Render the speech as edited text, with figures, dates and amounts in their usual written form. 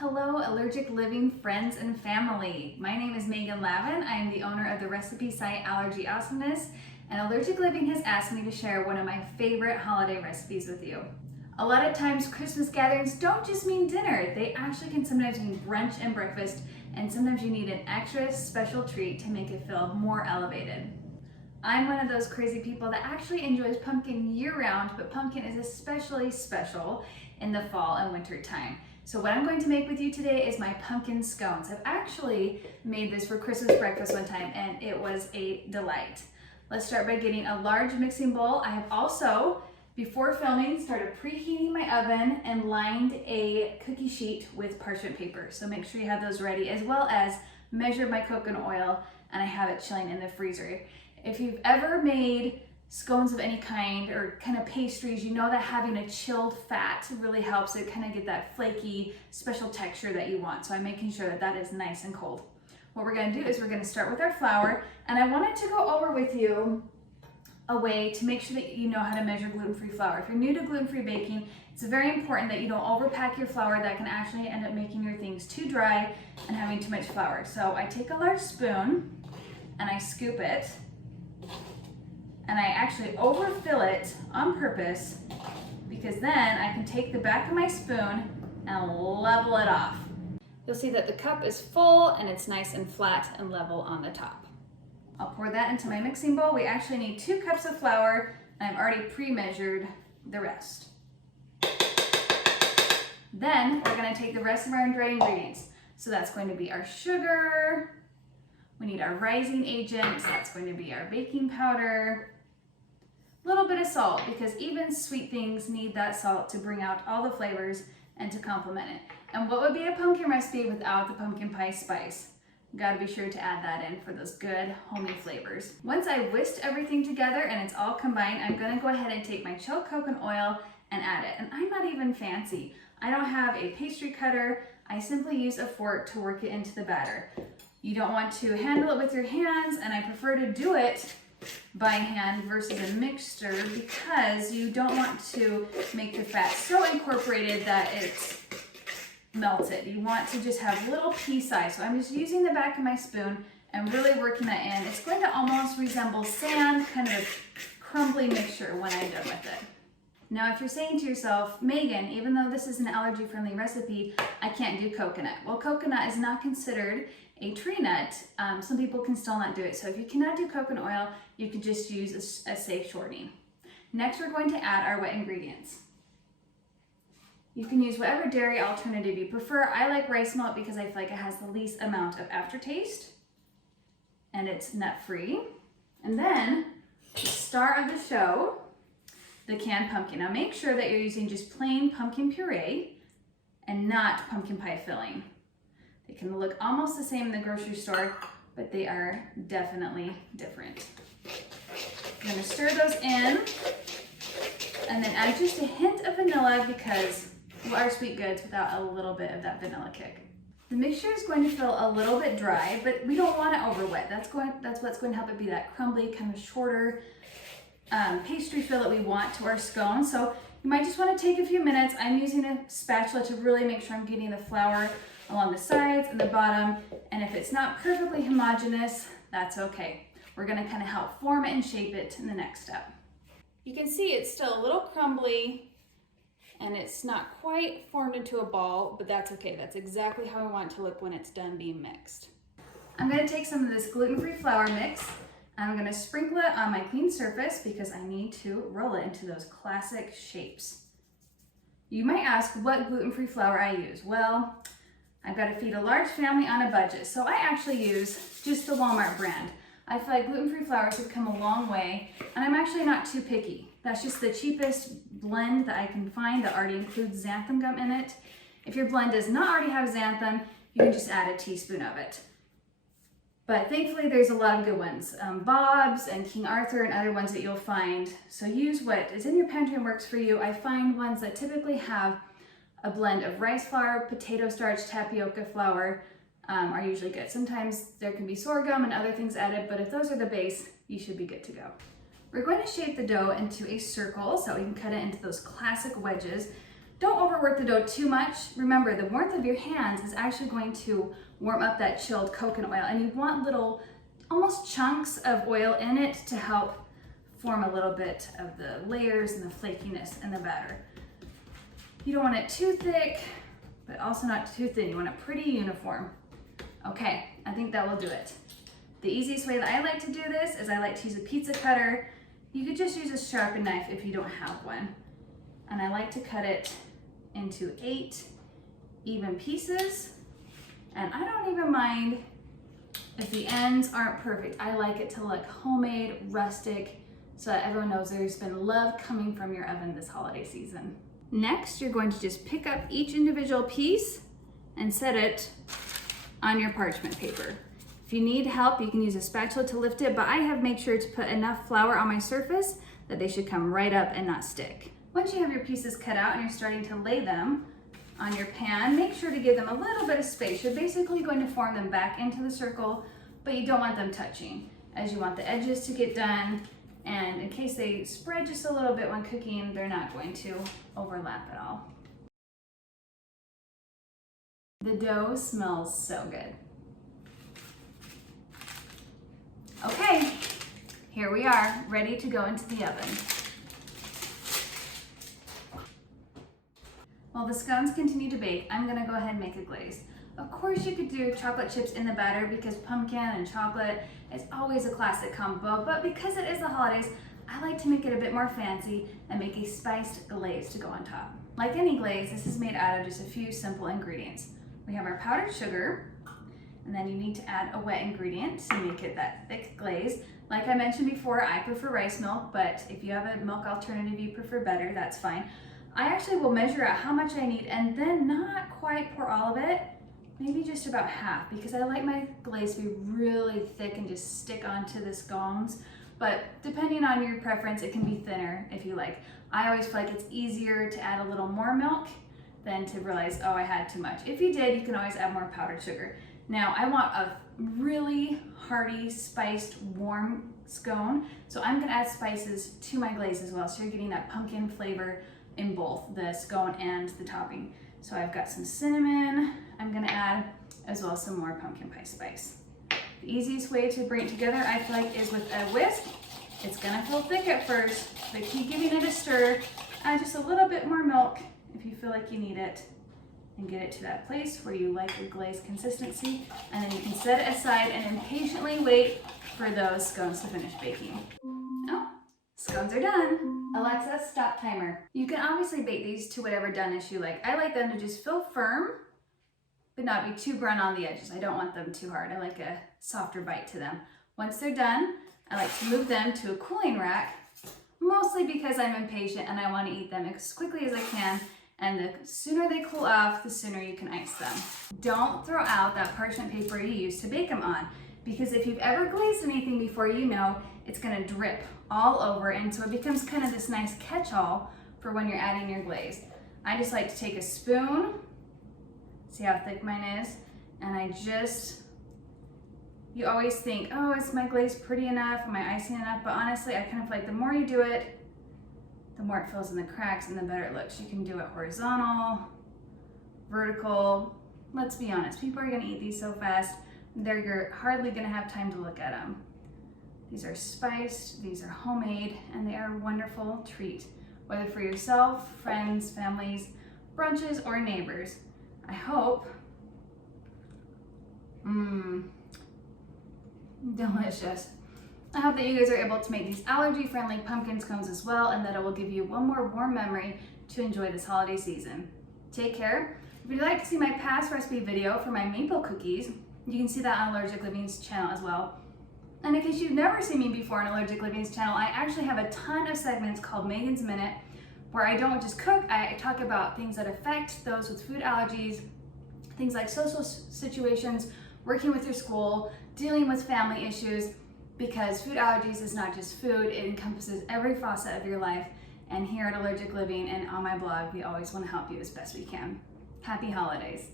Hello, allergic living friends and family. My name is Megan Lavin. I am the owner of the recipe site Allergy-Friendly, and Allergic Living has asked me to share one of my favorite holiday recipes with you. A lot of times Christmas gatherings don't just mean dinner. They actually can sometimes mean brunch and breakfast, and sometimes you need an extra special treat to make it feel more elevated. I'm one of those crazy people that actually enjoys pumpkin year-round, but pumpkin is especially special in the fall and winter time. So what I'm going to make with you today is my pumpkin scones. I've actually made this for Christmas breakfast one time and it was a delight. Let's start by getting a large mixing bowl. I have also, before filming, started preheating my oven and lined a cookie sheet with parchment paper. So make sure you have those ready, as well as measured my coconut oil, and I have it chilling in the freezer. If you've ever made scones of any kind or kind of pastries, you know that having a chilled fat really helps it kind of get that flaky special texture that you want. So I'm making sure that that is nice and cold. What we're going to do is we're going to start with our flour, and I wanted to go over with you a way to make sure that you know how to measure gluten-free flour. If you're new to gluten-free baking, it's very important that you don't overpack your flour. That can actually end up making your things too dry and having too much flour. So I take a large spoon and I scoop it, and I actually overfill it on purpose because then I can take the back of my spoon and level it off. You'll see that the cup is full and it's nice and flat and level on the top. I'll pour that into my mixing bowl. We actually need 2 cups of flour, and I've already pre-measured the rest. Then we're gonna take the rest of our dry ingredients. So that's going to be our sugar, we need our rising agent, so that's going to be our baking powder, a little bit of salt, because even sweet things need that salt to bring out all the flavors and to complement it. And what would be a pumpkin recipe without the pumpkin pie spice? Got to be sure to add that in for those good homey flavors. Once I whisked everything together and it's all combined, I'm going to go ahead and take my chilled coconut oil and add it. And I'm not even fancy. I don't have a pastry cutter. I simply use a fork to work it into the batter. You don't want to handle it with your hands, and I prefer to do it by hand versus a mixer because you don't want to make the fat so incorporated that it's melted. You want to just have little pea size. So I'm just using the back of my spoon and really working that in. It's going to almost resemble sand, kind of a crumbly mixture when I'm done with it. Now, if you're saying to yourself, Megan, even though this is an allergy-friendly recipe, I can't do coconut. Well, coconut is not considered a tree nut. Some people can still not do it. So if you cannot do coconut oil, you could just use a safe shortening. Next, we're going to add our wet ingredients. You can use whatever dairy alternative you prefer. I like rice malt because I feel like it has the least amount of aftertaste and it's nut-free. And then the star of the show, the canned pumpkin. Now make sure that you're using just plain pumpkin puree and not pumpkin pie filling. They can look almost the same in the grocery store, but they are definitely different. I'm gonna stir those in and then add just a hint of vanilla because what are sweet goods without a little bit of that vanilla kick? The mixture is going to feel a little bit dry, but we don't want it over wet. That's what's going to help it be that crumbly, kind of shorter pastry feel that we want to our scone. So you might just want to take a few minutes. I'm using a spatula to really make sure I'm getting the flour along the sides and the bottom. And if it's not perfectly homogeneous, that's okay. We're going to kind of help form it and shape it in the next step. You can see it's still a little crumbly and it's not quite formed into a ball, but that's okay. That's exactly how I want it to look when it's done being mixed. I'm going to take some of this gluten-free flour mix. I'm going to sprinkle it on my clean surface because I need to roll it into those classic shapes. You might ask what gluten-free flour I use. Well, I've got to feed a large family on a budget, so I actually use just the Walmart brand. I feel like gluten-free flours have come a long way, and I'm actually not too picky. That's just the cheapest blend that I can find that already includes xanthan gum in it. If your blend does not already have xanthan, you can just add a teaspoon of it. But thankfully there's a lot of good ones. Bob's and King Arthur and other ones that you'll find. So use what is in your pantry and works for you. I find ones that typically have a blend of rice flour, potato starch, tapioca flour are usually good. Sometimes there can be sorghum and other things added, but if those are the base, you should be good to go. We're going to shape the dough into a circle so we can cut it into those classic wedges. Don't overwork the dough too much. Remember, the warmth of your hands is actually going to warm up that chilled coconut oil, and you want little, almost chunks of oil in it to help form a little bit of the layers and the flakiness in the batter. You don't want it too thick, but also not too thin. You want it pretty uniform. Okay, I think that will do it. The easiest way that I like to do this is I like to use a pizza cutter. You could just use a sharpened knife if you don't have one. And I like to cut it into 8 even pieces. And I don't even mind if the ends aren't perfect. I like it to look homemade, rustic, so that everyone knows there's been love coming from your oven this holiday season. Next, you're going to just pick up each individual piece and set it on your parchment paper. If you need help, you can use a spatula to lift it, but I have made sure to put enough flour on my surface that they should come right up and not stick. Once you have your pieces cut out and you're starting to lay them on your pan, make sure to give them a little bit of space. You're basically going to form them back into the circle, but you don't want them touching, as you want the edges to get done, and in case they spread just a little bit when cooking, they're not going to overlap at all. The dough smells so good. Okay, here we are, ready to go into the oven. While the scones continue to bake, I'm gonna go ahead and make a glaze. Of course you could do chocolate chips in the batter because pumpkin and chocolate is always a classic combo, but because it is the holidays, I like to make it a bit more fancy and make a spiced glaze to go on top. Like any glaze, this is made out of just a few simple ingredients. We have our powdered sugar, and then you need to add a wet ingredient to make it that thick glaze. Like I mentioned before, I prefer rice milk, but if you have a milk alternative you prefer better, that's fine. I actually will measure out how much I need and then not quite pour all of it, maybe just about half, because I like my glaze to be really thick and just stick onto the scones. But depending on your preference, it can be thinner if you like. I always feel like it's easier to add a little more milk than to realize, oh, I had too much. If you did, you can always add more powdered sugar. Now, I want a really hearty, spiced, warm scone, so I'm gonna add spices to my glaze as well, so you're getting that pumpkin flavor in both the scone and the topping. So I've got some cinnamon I'm gonna add, as well as some more pumpkin pie spice. The easiest way to bring it together, I feel like, is with a whisk. It's gonna feel thick at first, but keep giving it a stir. Add just a little bit more milk if you feel like you need it, and get it to that place where you like your glaze consistency, and then you can set it aside and impatiently wait for those scones to finish baking. Oh, scones are done. Alexa, stop timer. You can obviously bake these to whatever doneness you like. I like them to just feel firm, but not be too burnt on the edges. I don't want them too hard. I like a softer bite to them. Once they're done, I like to move them to a cooling rack, mostly because I'm impatient and I want to eat them as quickly as I can. And the sooner they cool off, the sooner you can ice them. Don't throw out that parchment paper you used to bake them on, because if you've ever glazed anything before, you know it's gonna drip all over, and so it becomes kind of this nice catch-all for when you're adding your glaze. I just like to take a spoon, see how thick mine is, and you always think, oh, is my glaze pretty enough? Am I icing enough? But honestly, I kind of like the more you do it, the more it fills in the cracks and the better it looks. You can do it horizontal, vertical. Let's be honest, people are gonna eat these so fast, you're hardly gonna have time to look at them. These are spiced, these are homemade, and they are a wonderful treat, whether for yourself, friends, families, brunches, or neighbors. I hope. Delicious. I hope that you guys are able to make these allergy-friendly pumpkin scones as well, and that it will give you one more warm memory to enjoy this holiday season. Take care. If you'd like to see my past recipe video for my maple cookies, you can see that on Allergic Living's channel as well. And in case you've never seen me before on Allergic Living's channel, I actually have a ton of segments called Megan's Minute, where I don't just cook, I talk about things that affect those with food allergies, things like social situations, working with your school, dealing with family issues, because food allergies is not just food, it encompasses every facet of your life. And here at Allergic Living and on my blog, we always want to help you as best we can. Happy holidays.